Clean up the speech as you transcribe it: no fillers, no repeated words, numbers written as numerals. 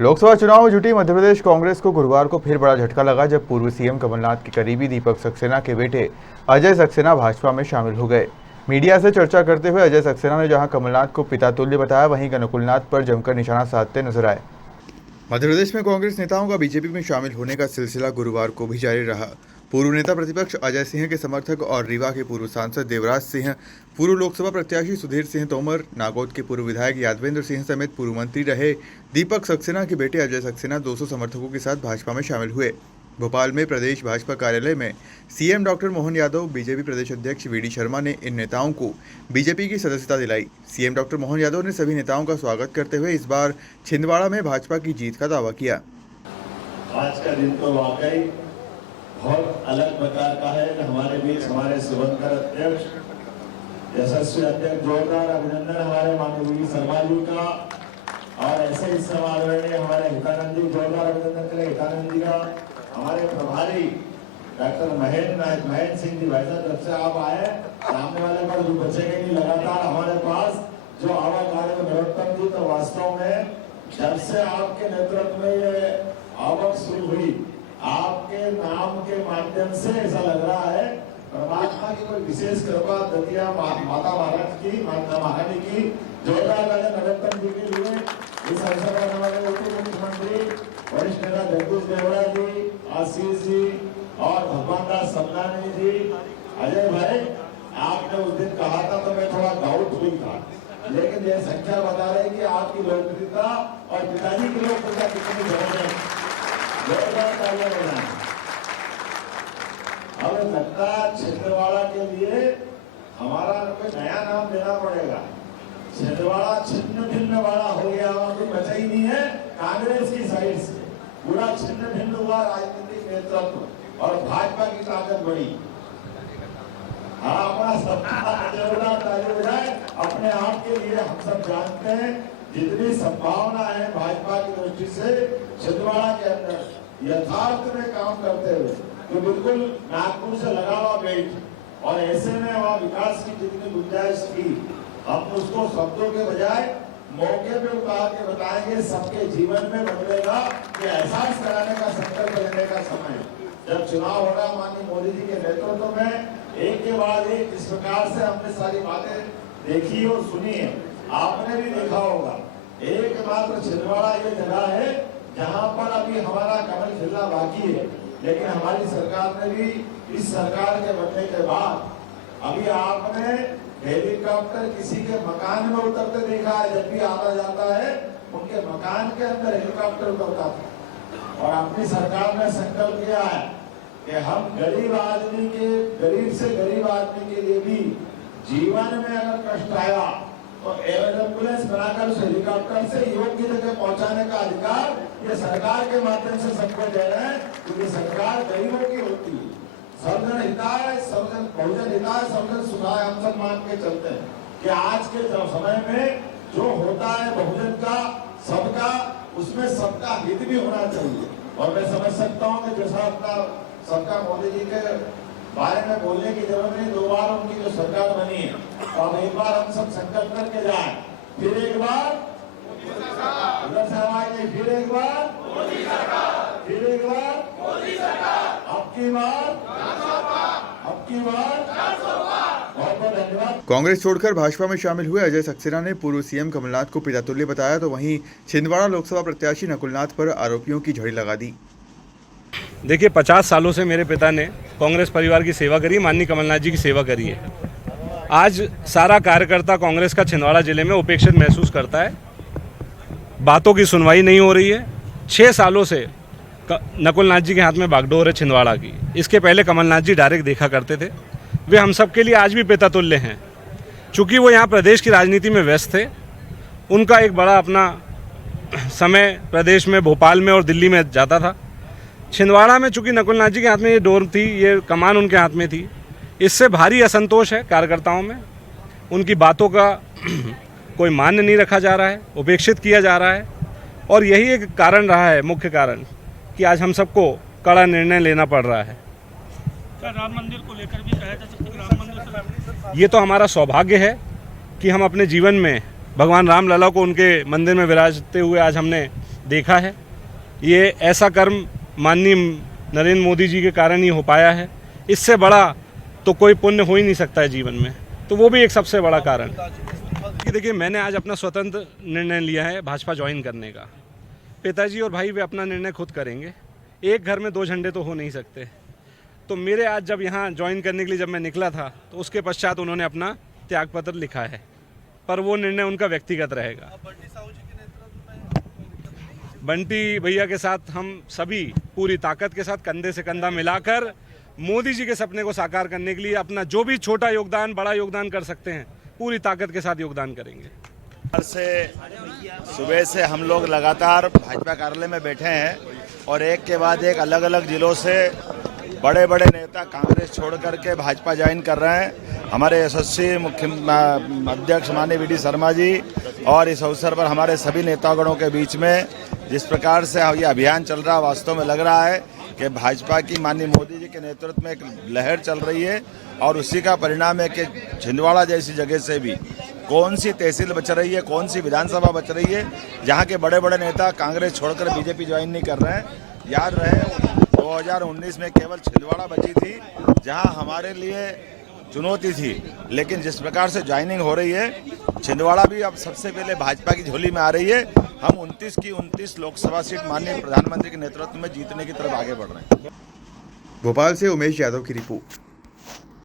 लोकसभा चुनाव में जुटी मध्य प्रदेश कांग्रेस को गुरुवार को फिर बड़ा झटका लगा जब पूर्व सीएम कमलनाथ के करीबी दीपक सक्सेना के बेटे अजय सक्सेना भाजपा में शामिल हो गए। मीडिया से चर्चा करते हुए अजय सक्सेना ने जहां कमलनाथ को पिता तुल्य बताया, वहीं नकुलनाथ पर जमकर निशाना साधते नजर आए। मध्य प्रदेश में कांग्रेस नेताओं का बीजेपी में शामिल होने का सिलसिला गुरुवार को भी जारी रहा। पूर्व नेता प्रतिपक्ष अजय सिंह के समर्थक और रीवा के पूर्व सांसद देवराज सिंह, पूर्व लोकसभा प्रत्याशी सुधीर सिंह तोमर, नागौद के पूर्व विधायक यादवेंद्र सिंह समेत पूर्व मंत्री रहे दीपक सक्सेना के बेटे अजय सक्सेना 200 समर्थकों के साथ भाजपा में शामिल हुए। भोपाल में प्रदेश भाजपा कार्यालय में CM doctor Mohan Yadav, BJP प्रदेश अध्यक्ष वीडी शर्मा ने इन नेताओं को बीजेपी की सदस्यता दिलाई। सीएम डॉक्टर मोहन यादव ने सभी नेताओं का स्वागत करते हुए इस बार छिंदवाड़ा में भाजपा की जीत का दावा किया। आज का दिन तो वाकई बहुत अलग प्रकार का है। हमारे बीच हमारे शुभंकर अध्यक्ष, यशस्वी अध्यक्ष, जोरदार अभिनंदन हमारे माननीय शर्मा जी का, और ऐसे ही समारोह में हमारे हितानंद जी, जोरदार अभिनंदन करें हितानंद जी का। हमारे प्रभारी डॉक्टर महेंद्र सिंह जी, भाई साहब जब से आप आए सामने वाले पर भी बचेंगे नहीं, लगातार हमारे पास जो आवाज नरोत्तम जी, तो वास्तव में जब से आपके नेतृत्व में ये आवक शुरू हुई, आपके नाम के माध्यम से ऐसा लग रहा है परमात्मा की कोई विशेष कृपा दतिया माता महारानी की जोरदार नरोत्तम जी के लिए इस अवसर पर हमारे उप मुख्यमंत्री वरिष्ठ नेता जगदीश देवड़ा जी, आशीष जी और भगवान दास समलानी जी। अजय भाई, आपने उस दिन कहा था तो मैं थोड़ा डाउटफुल था, लेकिन यह संख्या बता रही कि आपकी लोकप्रियता और पिताजी की लोकप्रियता कितनी जबरदस्त। हमें लगता है छिंदवाड़ा के लिए हमारा कोई नया नाम देना पड़ेगा। छिंदवाड़ा छिन्न भिन्न वाला हो गया, वहां कोई बचा ही नहीं है। कांग्रेस की साइड से पूरा छिन्न भिन्न हुआ राजनीतिक नेतृत्व और भाजपा की ताकत बढ़ी। अपना अपने आप के लिए हम सब जानते हैं जितनी संभावना है भाजपा की दृष्टि से छिंदवाड़ा के अंदर यथार्थ में काम करते हुए, तो बिल्कुल नागपुर से लगा हुआ बेल्ट, और ऐसे में वहाँ विकास की जितनी गुंजाइश थी, हम उसको शब्दों के बजाय मौके पे उतार के बताएंगे। सबके जीवन में बदलेगा, ये एहसास कराने का संकल्प लेने का समय। जब चुनाव होगा माननीय मोदी जी के नेतृत्व में, एक के बाद एक जिस प्रकार से हमने सारी बातें देखी और सुनी है, आपने भी देखा होगा। एकमात्र छिंदवाड़ा ये जगह है जहां पर अभी हमारा कमल खिलना बाकी है, लेकिन हमारी सरकार ने भी, इस सरकार के बनने के बाद अभी आपने हेलीकॉप्टर किसी के मकान में उतरते देखा है। जब भी आता जाता है उनके मकान के अंदर हेलीकॉप्टर उतरता था। और अपनी सरकार ने संकल्प किया है कि हम गरीब आदमी के, गरीब से गरीब आदमी के लिए भी जीवन में अगर कष्ट आया तो एम्बुलेंस बनाकर उस हेलीकॉप्टर से योग्य जगह पहुंचाने का अधिकार ये सरकार के माध्यम से सबको दे रहे हैं, क्योंकि सरकार गरीबों की होती है। सर्वजन हिताय, सर्वजन बहुजन हिताय, सर्वजन सुखाय, हम सब मान के चलते हैं कि आज के समय में जो होता है बहुजन का, सबका, उसमें सबका हित भी होना चाहिए। और मैं समझ सकता हूँ कि जैसा अपना सबका मोदी जी के बारे में बोलने की जरूरत नहीं, 2 बार उनकी जो सरकार बनी है, तो अब एक बार हम सब संकल्प करके जाए, फिर एक बार उधर से आवाज नहीं, फिर एक बार, फिर एक बार, अब की बार, बहुत बहुत धन्यवाद। कांग्रेस छोड़कर भाजपा में शामिल हुए अजय सक्सेना ने पूर्व सीएम कमलनाथ को पिता तुल्य बताया, तो वहीं छिंदवाड़ा लोकसभा प्रत्याशी नकुलनाथ पर आरोपियों की झड़ी लगा दी। देखिए, 50 सालों से मेरे पिता ने कांग्रेस परिवार की सेवा करी, माननीय कमलनाथ जी की सेवा करी है। आज सारा कार्यकर्ता कांग्रेस का छिंदवाड़ा जिले में उपेक्षित महसूस करता है। बातों की सुनवाई नहीं हो रही है। 6 सालों से नकुलनाथ जी के हाथ में बागडोर है छिंदवाड़ा की। इसके पहले कमलनाथ जी डायरेक्ट देखा करते थे। वे हम सब के लिए आज भी पिता तुल्य हैं। चूँकि वो यहाँ प्रदेश की राजनीति में व्यस्त थे, उनका एक बड़ा अपना समय प्रदेश में, भोपाल में और दिल्ली में जाता था। छिंदवाड़ा में चूँकि नकुलनाथ जी के हाथ में ये डोर थी, ये कमान उनके हाथ में थी, इससे भारी असंतोष है कार्यकर्ताओं में। उनकी बातों का कोई मान्य नहीं रखा जा रहा है, उपेक्षित किया जा रहा है, और यही एक कारण रहा है, मुख्य कारण, कि आज हम सबको कड़ा निर्णय लेना पड़ रहा है। क्या राम मंदिर को लेकर भी कहा जा सकता है? राम मंदिर से ये तो हमारा सौभाग्य है कि हम अपने जीवन में भगवान राम लला को उनके मंदिर में विराजते हुए आज हमने देखा है। ये ऐसा कर्म माननीय नरेंद्र मोदी जी के कारण ही हो पाया है। इससे बड़ा तो कोई पुण्य हो ही नहीं सकता है जीवन में, तो वो भी एक सबसे बड़ा कारण है कि देखिए मैंने आज अपना स्वतंत्र निर्णय लिया है भाजपा ज्वाइन करने का। पिताजी और भाई वे अपना निर्णय खुद करेंगे। एक घर में दो झंडे तो हो नहीं सकते। तो मेरे आज जब यहाँ ज्वाइन करने के लिए जब मैं निकला था तो उसके पश्चात उन्होंने अपना त्यागपत्र लिखा है, पर वो निर्णय उनका व्यक्तिगत रहेगा। बंटी भैया के साथ हम सभी पूरी ताकत के साथ कंधे से कंधा मिलाकर मोदी जी के सपने को साकार करने के लिए अपना जो भी छोटा योगदान बड़ा योगदान कर सकते हैं पूरी ताकत के साथ योगदान करेंगे। सुबह से हम लोग लगातार भाजपा कार्यालय में बैठे हैं और एक के बाद एक अलग अलग जिलों से बड़े बड़े नेता कांग्रेस छोड़ करके भाजपा ज्वाइन कर रहे हैं। हमारे यशस्वी मुख्य अध्यक्ष माननीय वी.डी. शर्मा जी और इस अवसर पर हमारे सभी नेतागणों के बीच में जिस प्रकार से ये अभियान चल रहा है, वास्तव में लग रहा है कि भाजपा की माननीय मोदी जी के नेतृत्व में एक लहर चल रही है और उसी का परिणाम है कि छिंदवाड़ा जैसी जगह से भी कौन सी तहसील बच रही है, कौन सी विधानसभा बच रही है जहाँ के बड़े बड़े नेता कांग्रेस छोड़कर बीजेपी ज्वाइन नहीं कर रहे हैं। याद रहे 2019 में केवल छिंदवाड़ा बची थी जहाँ हमारे लिए चुनौती थी, लेकिन जिस प्रकार से ज्वाइनिंग हो रही है छिंदवाड़ा भी अब सबसे पहले भाजपा की झोली में आ रही है। हम 29 की 29 लोकसभा सीट माननीय प्रधानमंत्री के नेतृत्व में जीतने की तरफ आगे बढ़ रहे हैं। भोपाल से उमेश यादव की रिपोर्ट।